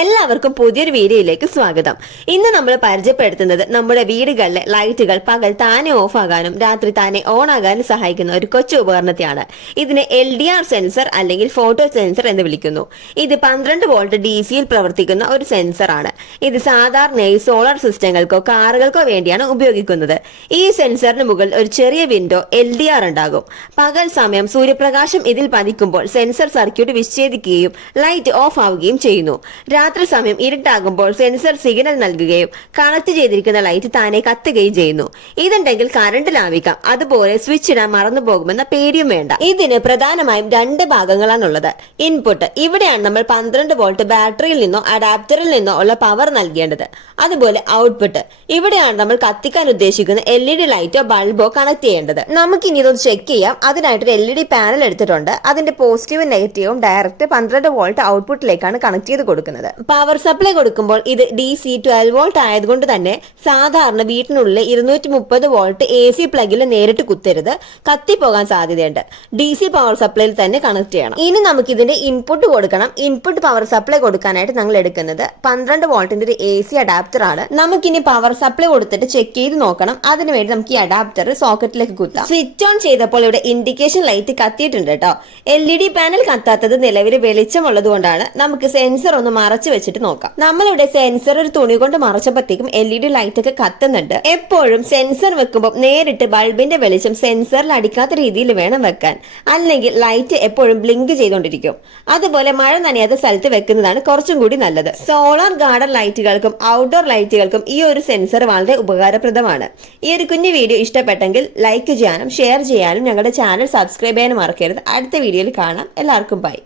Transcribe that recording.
എല്ലാവർക്കും പുതിയൊരു വീഡിയോയിലേക്ക് സ്വാഗതം. ഇന്ന് നമ്മൾ പരിചയപ്പെടുത്തുന്നത് നമ്മുടെ വീടുകളിലെ ലൈറ്റുകൾ പകൽ താനെ ഓഫ് ആകാനും രാത്രി താനെ ഓൺ ആകാനും സഹായിക്കുന്ന ഒരു കൊച്ചു ഉപകരണത്തെയാണ്. ഇതിനെ LDR സെൻസർ അല്ലെങ്കിൽ ഫോട്ടോ സെൻസർ എന്ന് വിളിക്കുന്നു. ഇത് 12 വോൾട്ട് DC-യിൽ പ്രവർത്തിക്കുന്ന ഒരു സെൻസറാണ്. ഇത് സാധാരണയായി സോളാർ സിസ്റ്റങ്ങൾക്കോ കാറുകൾക്കോ വേണ്ടിയാണ് ഉപയോഗിക്കുന്നത്. ഈ സെൻസറിന് മുകളിൽ ഒരു ചെറിയ വിൻഡോ LDR ഉണ്ടാകും. പകൽ സമയം സൂര്യപ്രകാശം ഇതിൽ പതിക്കുമ്പോൾ സെൻസർ സർക്യൂട്ട് വിച്ഛേദിക്കുകയും ലൈറ്റ് ഓഫ് ആവുകയും ചെയ്യുന്നു. രാത്രി സമയം ഇരുട്ടാകുമ്പോൾ സെൻസർ സിഗ്നൽ നൽകുകയും കണക്ട് ചെയ്തിരിക്കുന്ന ലൈറ്റ് താനെ കത്തുകയും ചെയ്യുന്നു. ഇതുണ്ടെങ്കിൽ കറണ്ട് ലാഭിക്കാം, അതുപോലെ സ്വിച്ച് ഇടാൻ മറന്നു പോകുമെന്ന പേടിയും വേണ്ട. ഇതിന് പ്രധാനമായും 2 ഭാഗങ്ങളാണുള്ളത്. ഇൻപുട്ട്, ഇവിടെയാണ് നമ്മൾ 12 വോൾട്ട് ബാറ്ററിയിൽ നിന്നോ അഡാപ്റ്ററിൽ നിന്നോ ഉള്ള പവർ നൽകേണ്ടത്. അതുപോലെ ഔട്ട്പുട്ട്, ഇവിടെയാണ് നമ്മൾ കത്തിക്കാൻ ഉദ്ദേശിക്കുന്ന LED ലൈറ്റോ ബൾബോ കണക്ട് ചെയ്യേണ്ടത്. നമുക്കിനി ഇതൊന്ന് ചെക്ക് ചെയ്യാം. അതിനായിട്ടൊരു LED പാനൽ എടുത്തിട്ടുണ്ട്. അതിന്റെ പോസിറ്റീവും നെഗറ്റീവും ഡയറക്റ്റ് 12 വോൾട്ട് ഔട്ട്പുട്ടിലേക്കാണ് കണക്ട് ചെയ്ത് കൊടുക്കുന്നത്. പവർ സപ്ലൈ കൊടുക്കുമ്പോൾ ഇത് DC 12 വോൾട്ട് ആയതുകൊണ്ട് തന്നെ സാധാരണ വീട്ടിനുള്ളിൽ 230 വോൾട്ട് AC പ്ലഗിൽ നേരിട്ട് കുത്തരുത്, കത്തിപ്പോകാൻ സാധ്യതയുണ്ട്. DC പവർ സപ്ലൈയിൽ തന്നെ കണക്ട് ചെയ്യണം. ഇനി നമുക്ക് ഇതിന്റെ ഇൻപുട്ട് കൊടുക്കണം. ഇൻപുട്ട് പവർ സപ്ലൈ കൊടുക്കാനായിട്ട് ഞങ്ങൾ എടുക്കുന്നത് 12 വോൾട്ടിന്റെ ഒരു AC അഡാപ്റ്റർ ആണ്. നമുക്കിനി പവർ സപ്ലൈ കൊടുത്തിട്ട് ചെക്ക് ചെയ്ത് നോക്കണം. അതിനുവേണ്ടി നമുക്ക് ഈ അഡാപ്റ്റർ സോക്കറ്റിലേക്ക് കുത്താം. സ്വിച്ച് ഓൺ ചെയ്തപ്പോൾ ഇവിടെ ഇൻഡിക്കേഷൻ ലൈറ്റ് കത്തിയിട്ടുണ്ട് കേട്ടോ. LED പാനൽ കത്താത്തത് നിലവിൽ വെളിച്ചമുള്ളത് കൊണ്ടാണ്. നമുക്ക് സെൻസർ ഒന്ന് മറച്ചു വെച്ചിട്ട് നോക്കാം. നമ്മളിവിടെ സെൻസർ ഒരു തുണി കൊണ്ട് മറച്ചപ്പോഴത്തേക്കും LED ലൈറ്റ് ഒക്കെ കത്തുന്നുണ്ട്. എപ്പോഴും സെൻസർ വെക്കുമ്പോൾ നേരിട്ട് ബൾബിന്റെ വെളിച്ചം സെൻസറിൽ അടിക്കാത്ത രീതിയിൽ വേണം വെക്കാൻ, അല്ലെങ്കിൽ ലൈറ്റ് എപ്പോഴും ബ്ലിങ്ക് ചെയ്തുകൊണ്ടിരിക്കും. അതുപോലെ മഴ നനയാത്ത സ്ഥലത്ത് വെക്കുന്നതാണ് കുറച്ചും കൂടി നല്ലത്. സോളാർ ഗാർഡൻ ലൈറ്റുകൾക്കും ഔട്ട്ഡോർ ലൈറ്റുകൾക്കും ഈ ഒരു സെൻസർ വളരെ ഉപകാരപ്രദമാണ്. ഈ ഒരു കുഞ്ഞു വീഡിയോ ഇഷ്ടപ്പെട്ടെങ്കിൽ ലൈക്ക് ചെയ്യാനും ഷെയർ ചെയ്യാനും ഞങ്ങളുടെ ചാനൽ സബ്സ്ക്രൈബ് ചെയ്യാനും മറക്കരുത്. അടുത്ത വീഡിയോയിൽ കാണാം. എല്ലാവർക്കും ബൈ.